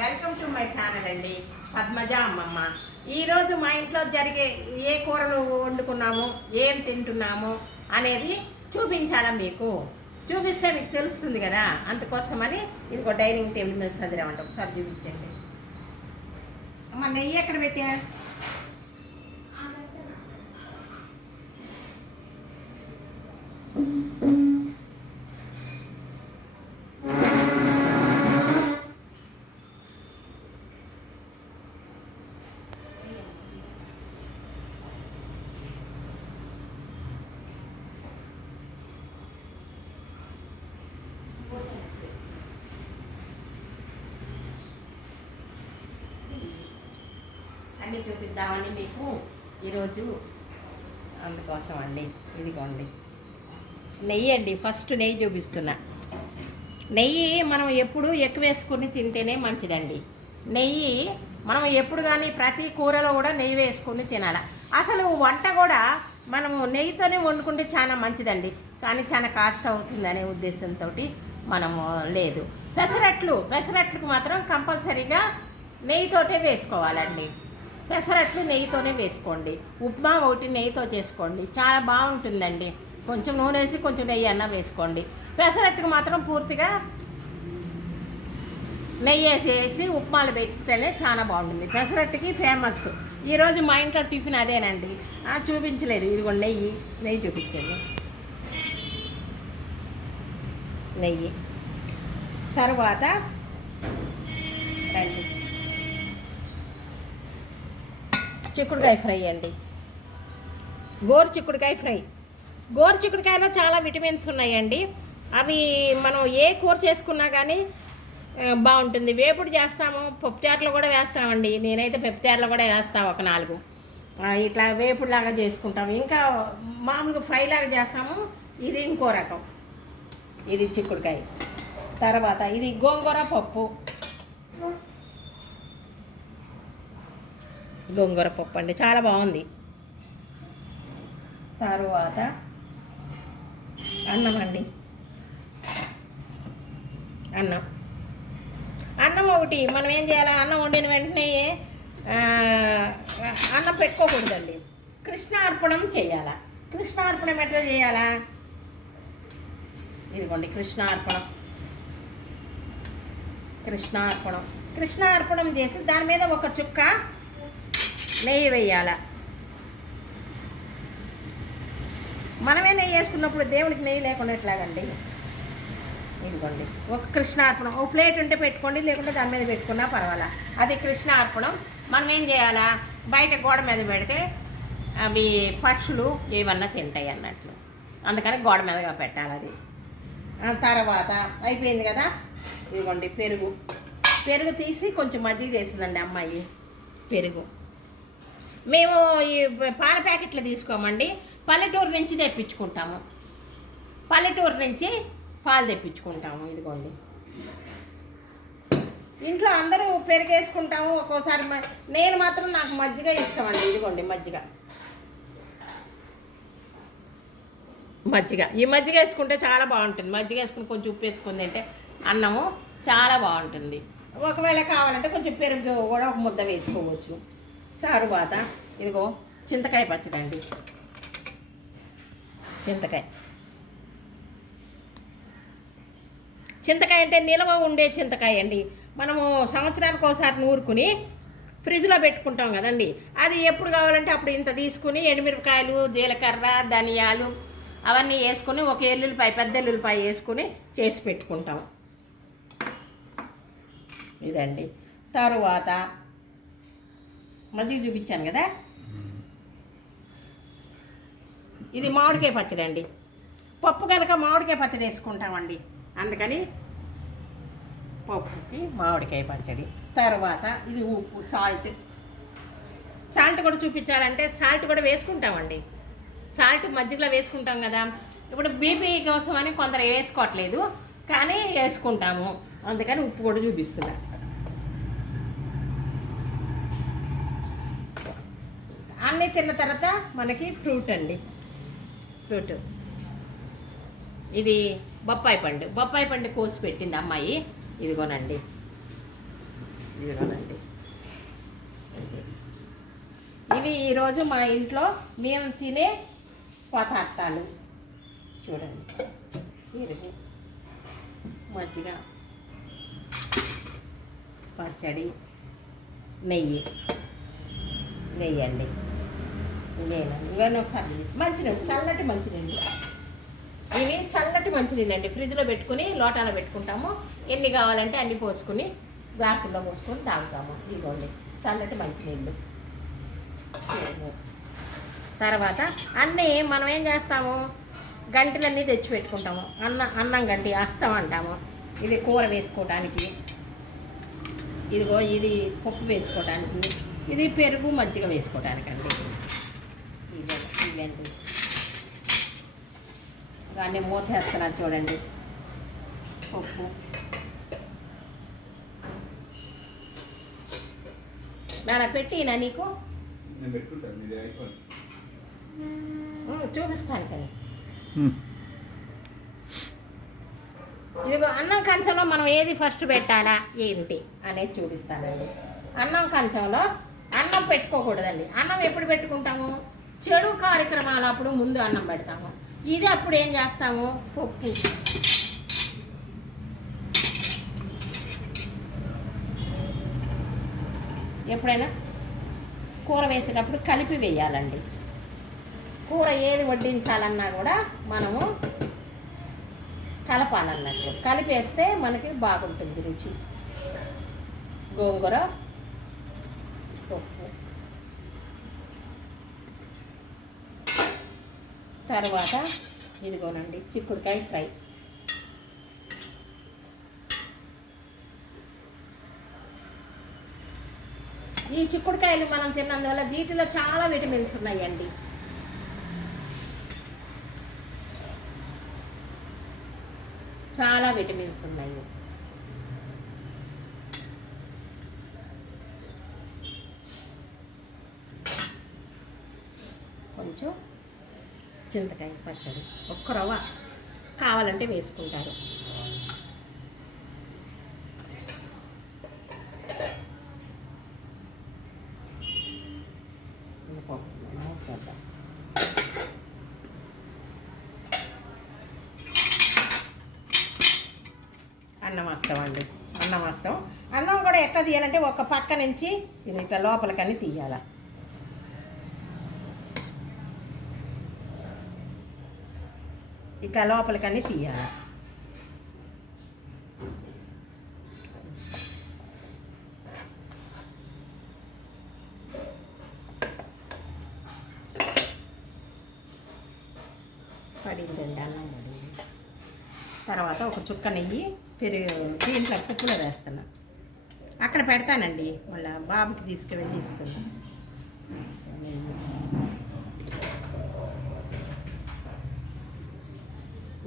Welcome to my channel అండి. పద్మజ అమ్మమ్మ. ఈరోజు మా ఇంట్లో జరిగే ఏ కూరలు వండుకున్నాము ఏం తింటున్నాము అనేది చూపించాలా మీకు? చూపిస్తే మీకు తెలుస్తుంది కదా? అందుకోసమని ఇదిగో డైనింగ్ టేబుల్ మీద చదివామంట ఒకసారి చూపించండి. అమ్మ నెయ్యి ఎక్కడ పెట్టా? అన్నీ చూపిద్దామని మీకు ఈరోజు అందుకోసం అండి ఇదిగోండి. నెయ్యి అండి ఫస్ట్ నెయ్యి చూపిస్తున్నా. నెయ్యి మనం ఎప్పుడు ఎక్కువ వేసుకుని తింటేనే మంచిదండి. నెయ్యి మనం ఎప్పుడు కానీ ప్రతి కూరలో కూడా నెయ్యి వేసుకుని తినాలి. అసలు వంట కూడా మనము నెయ్యితోనే వండుకుంటే చాలా మంచిదండి. కానీ చాలా కాస్ట్ అవుతుందనే ఉద్దేశంతో మనము లేదు. పెసరట్లు పెసరట్లకు మాత్రం కంపల్సరీగా నెయ్యితోటే వేసుకోవాలండి. పెసరట్లు నెయ్యితోనే వేసుకోండి. ఉప్మా ఒకటి నెయ్యితో చేసుకోండి. చాలా బాగుంటుందండి. కొంచెం నూనె వేసి కొంచెం నెయ్యి అన్న వేసుకోండి. పెసరట్టుకు మాత్రం పూర్తిగా నెయ్యి వేసేసి ఉప్మాలు పెడితేనే చాలా బాగుంటుంది. పెసరట్టుకి ఫేమస్. ఈరోజు మా ఇంట్లో టిఫిన్ అదేనండి. చూపించలేదు. ఇదిగో నెయ్యి. నెయ్యి చూపించండి. నెయ్యి. తరువాత రండి. చిక్కుడుకాయ ఫ్రై అండి. గోరు చిక్కుడుకాయ ఫ్రై. గోరు చిక్కుడుకాయలో చాలా విటమిన్స్ ఉన్నాయండి. అవి మనం ఏ కూర చేసుకున్నా కానీ బాగుంటుంది. వేపుడు చేస్తాము పప్పుచారులో కూడా వేస్తామండి. నేనైతే పప్పుచారులో కూడా వేస్తాను ఒక నాలుగు. ఇట్లా వేపుడులాగా చేసుకుంటాము ఇంకా మామూలుగా ఫ్రైలాగా చేస్తాము. ఇది ఇంకో రకం. ఇది చిక్కుడుకాయ. తర్వాత ఇది గోంగూర పప్పు. గోంగూర పప్పు అండి. చాలా బాగుంది. తరువాత అన్నం అండి. అన్నం. అన్నం ఒకటి. మనం ఏం చేయాలి? అన్నం వండిన వెంటనే అన్నం పెట్టుకోకూడదండి. కృష్ణార్పణం చేయాలా? కృష్ణార్పణం ఎట్లా చేయాలా? ఇదిగోండి కృష్ణార్పణం. కృష్ణార్పణం. కృష్ణార్పణం చేసి దాని మీద ఒక చుక్క నెయ్యి వేయాల? మనమే నెయ్యి వేసుకున్నప్పుడు దేవుడికి నెయ్యి లేకుండా ఎట్లాగండి? ఇదిగోండి ఒక కృష్ణార్పణం. ఒక ప్లేట్ ఉంటే పెట్టుకోండి లేకుంటే దాని మీద పెట్టుకున్నా పర్వాలా. అది కృష్ణార్పణం. మనం ఏం చేయాలా? బయట గోడ మీద పెడితే అవి పక్షులు ఏమన్నా తింటాయి అన్నట్లు. అందుకని గోడ మీదగా పెట్టాలి అది. తర్వాత అయిపోయింది కదా? ఇదిగోండి పెరుగు. పెరుగు తీసి కొంచెం మజ్జిగ చేసిందండి అమ్మాయి. పెరుగు. మేము ఈ పాల ప్యాకెట్లు తీసుకోమండి. పల్లెటూరు నుంచి తెప్పించుకుంటాము. పల్లెటూరు నుంచి పాలు తెప్పించుకుంటాము ఇదిగోండి. ఇంట్లో అందరూ పెరిగేసుకుంటాము ఒక్కోసారి నేను మాత్రం నాకు మజ్జిగ ఇష్టం అండి ఇదిగోండి మజ్జిగ. మజ్జిగ. ఈ మజ్జిగ వేసుకుంటే చాలా బాగుంటుంది. మజ్జిగ వేసుకుని కొంచెం ఉప్పు వేసుకుని తింటే అన్నము చాలా బాగుంటుంది. ఒకవేళ కావాలంటే కొంచెం పెరుగు కూడా ఒక ముద్ద వేసుకోవచ్చు. తరువాత ఇదిగో చింతకాయ పచ్చడి అండి చింతకాయ. చింతకాయ అంటే నిల్వ ఉండే చింతకాయ అండి. మనము సంవత్సరానికి ఒకసారి నూరుకుని ఫ్రిడ్జ్లో పెట్టుకుంటాం కదండి. అది ఎప్పుడు కావాలంటే అప్పుడు ఇంత తీసుకుని ఎండుమిరపకాయలు జీలకర్ర ధనియాలు అవన్నీ వేసుకొని ఒక ఎల్లుల్లిపాయ పెద్ద ఎల్లుల్లిపాయ వేసుకుని చేసి పెట్టుకుంటాం. ఇదండి. తరువాత మజ్జిగ చూపించాను కదా. ఇది మామిడికాయ పచ్చడి అండి. పప్పు కనుక మామిడికాయ పచ్చడి వేసుకుంటామండి. అందుకని పప్పుకి మామిడికాయ పచ్చడి. తర్వాత ఇది ఉప్పు సాల్ట్ సాల్ట్ కూడా చూపించాలంటే సాల్ట్ కూడా వేసుకుంటామండి. సాల్ట్ మజ్జిగలో వేసుకుంటాం కదా. ఇప్పుడు బీపీ కోసం అని కొందరు వేసుకోవట్లేదు. కానీ వేసుకుంటాము. అందుకని ఉప్పు కూడా చూపిస్తున్నాను అన్నీ తిన్న తర్వాత మనకి ఫ్రూట్ అండి. ఫ్రూట్. ఇది బొప్పాయి పండు. బొప్పాయి పండు కోసి పెట్టింది అమ్మాయి. ఇదిగోనండి. ఇదిగోనండి. ఇది. ఇవి ఈరోజు మా ఇంట్లో మేము తినే పదార్థాలు. చూడండి. పెరుగు మజ్జిగ పచ్చడి నెయ్యి. నెయ్యి అండి. నేను? ఇవన్నీ ఒకసారి మంచినీళ్ళు చల్లటి మంచినీళ్ళు ఇవి చల్లటి మంచినీళ్ళు అండి ఫ్రిడ్జ్లో పెట్టుకుని లోటాలో పెట్టుకుంటాము. ఎన్ని కావాలంటే అన్ని పోసుకుని గ్లాసుల్లో పోసుకొని తాగుతాము. ఇదిగోండి చల్లటి మంచినీళ్ళు. తర్వాత అన్నీ మనం ఏం చేస్తాము? గంటలన్నీ తెచ్చి పెట్టుకుంటాము. అన్న అన్నం గంటి అస్తం అంటాము. ఇది కూర వేసుకోవడానికి ఇదిగో ఇది పప్పు వేసుకోవడానికి ఇది పెరుగు మజ్జిగ వేసుకోవడానికి అండి ఇదండి దాన్ని మూసేస్తున్నాను చూడండి. పప్పు నాన్న పెట్టినా నీకు? చూపిస్తాను కదా. ఇదిగో అన్నం కంచంలో మనం ఏది ఫస్ట్ పెట్టాలా? ఏంటి అనేది చూపిస్తానండి. అన్నం కంచంలో అన్నం పెట్టుకోకూడదండి. అన్నం ఎప్పుడు పెట్టుకుంటాము? చెడు కార్యక్రమాలు అప్పుడు ముందు అన్నం పెడతాము. ఇది అప్పుడు ఏం చేస్తాము? పప్పు. ఎప్పుడైనా? కూర వేసేటప్పుడు కలిపి వేయాలండి. కూర ఏది వడ్డించాలన్నా కూడా మనము కలపాలన్నట్టు. కలిపేస్తే మనకి బాగుంటుంది రుచి. గోంగూర పప్పు. తర్వాత ఇదిగోనండి చిక్కుడుకాయ ఫ్రై. ఈ చిక్కుడుకాయలు మనం తిన్నందువల్ల వీటిలో చాలా విటమిన్స్ ఉన్నాయండి. చాలా విటమిన్స్ ఉన్నాయి. కొంచెం చింతకాయ పచ్చడి. ఒక్క రవ్వ కావాలంటే వేసుకుంటారు. అన్నం అన్నం వస్తామండి అన్నం వస్తాం. అన్నం కూడా ఎట్లా తీయాలంటే ఒక పక్క నుంచి ఇది ఇట్లా లోపలికని తీయాల. ఇక లోపలికని తీయాలి. పడిందండి అన్నం పడింది. తర్వాత ఒక చుక్క నెయ్యి పెరుగు దీంట్లో పప్పులో వేస్తున్నాను అక్కడ పెడతానండి మళ్ళీ బాబుకి తీసుకువెళ్ళి ఇస్తున్నాను నెయ్యి.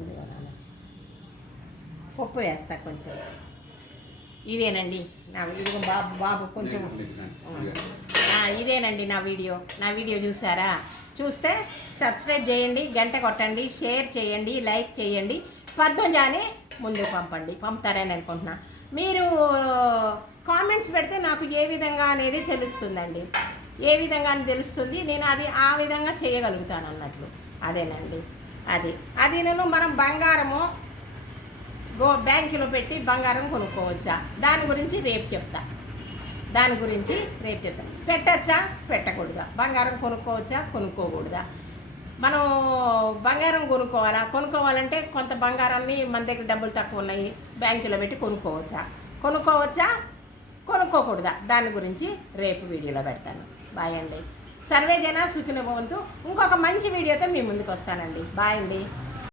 ఇదిగో నాన్న. పప్పు వేస్తా కొంచెం. ఇదేనండి నా ఇదిగో బాబు బాబు కొంచెం. ఇదేనండి నా వీడియో. నా వీడియో చూసారా? చూస్తే సబ్స్క్రైబ్ చేయండి గంట కొట్టండి షేర్ చేయండి లైక్ చేయండి. పద్మజాని ముందుకు పంపండి. పంపుతారని అనుకుంటున్నా. మీరు కామెంట్స్ పెడితే నాకు ఏ విధంగా అనేది తెలుస్తుందండి. ఏ విధంగా అని తెలుస్తుంది నేను అది ఆ విధంగా చేయగలుగుతాను అన్నట్లు అదేనండి. అది. అది నేను మనం బంగారము గో బ్యాంకులో పెట్టి బంగారం కొనుక్కోవచ్చా? దాని గురించి రేపు చెప్తా. దాని గురించి రేపు చెప్తా. పెట్టచ్చా? పెట్టకూడదా. బంగారం కొనుక్కోవచ్చా? కొనుక్కోకూడదా? మనం బంగారం కొనుక్కోవాలా? కొనుక్కోవాలంటే కొంత బంగారాన్ని మన దగ్గర డబ్బులు తక్కువ ఉన్నాయి బ్యాంకులో పెట్టి కొనుక్కోవచ్చా? కొనుక్కోవచ్చా? కొనుక్కోకూడదా? దాని గురించి రేపు వీడియోలో పెడతాను. బాయ్ అండి. సర్వే జన సుఖిన భవంతు. ఇంకొక మంచి వీడియోతో మీ ముందుకు వస్తానండి. బాయ్ అండి.